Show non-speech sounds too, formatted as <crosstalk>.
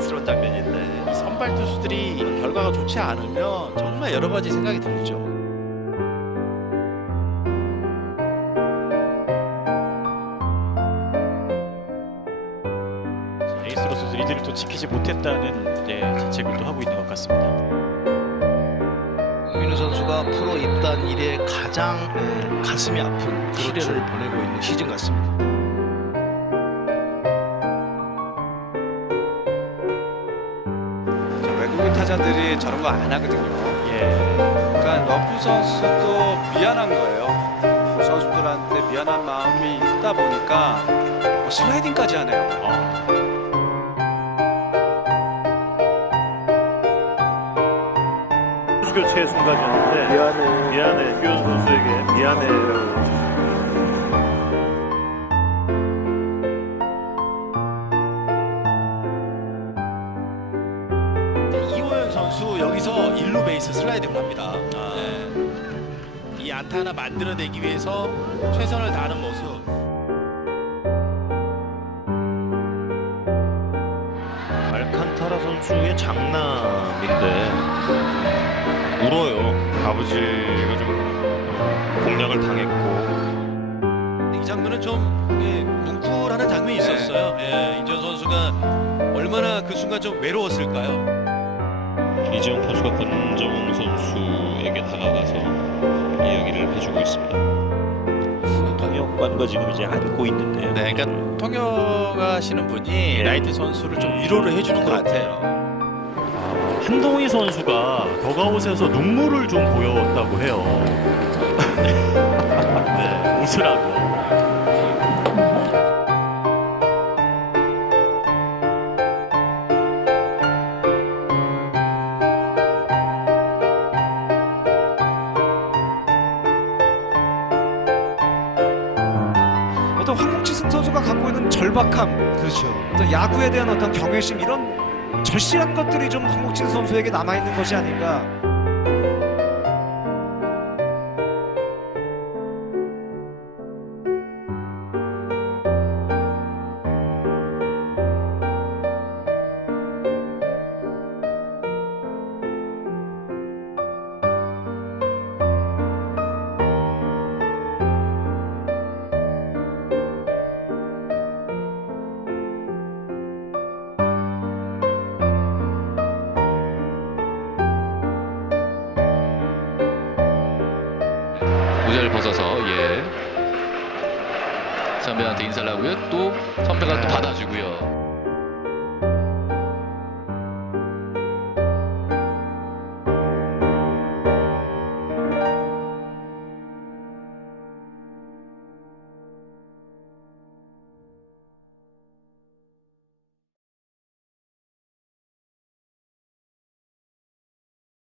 장면인데. 선발 투수들이 결과가 좋지 않으면 정말 여러 가지 생각이 들죠. 에이스로서 리드를 또 지키지 못했다는 네, 자책을 또 하고 있는 것 같습니다. 윤우 선수가 프로 입단 이래 가장 예, 가슴이 아픈 시대를 보내고 있는 시즌 같습니다. 저 외국인 타자들이 저런 거 안 하거든요. 예. 그러니까 러프 선수도 미안한 거예요. 선수들한테 미안한 마음이 있다 보니까 뭐 슬라이딩까지 하네요. 아, 교체의 순간이었는데 미안해 미안해 규현 선수에게 미안해라고 선수 여기서 일루 베이스 슬라이딩을 합니다. 네. 이 안타 하나 만들어내기 위해서 최선을 다하는 모습. 알칸타라 선수의 장남인데 울어요. 아버지가 좀 공략을 당했고 이 장면은 좀 예, 뭉클하는 장면이 있었어요. 예, 이전 선수가 얼마나 그 순간 좀 외로웠을까요? 이재용 포수가 권정웅 선수에게 다가가서 이야기를 해주고 있습니다. 통역관과 지금 이제 안고 있는데요. 네, 그러니까 통역하시는 분이 라이트 선수를 좀 위로를 해주는 것 같아요. 한동희 선수가 더가웃에서 눈물을 좀 보였다고 해요. <laughs> 네, 웃으라고. 어떤 황국지승 선수가 갖고 있는 절박함, 그렇죠. 어떤 야구에 대한 어떤 경외심 이런 절실한 것들이 좀 황국진 선수에게 남아 있는 것이 아닌가. 모자를 벗어서 예. 선배한테 인사를 하고요. 또 선배가 또 받아주고요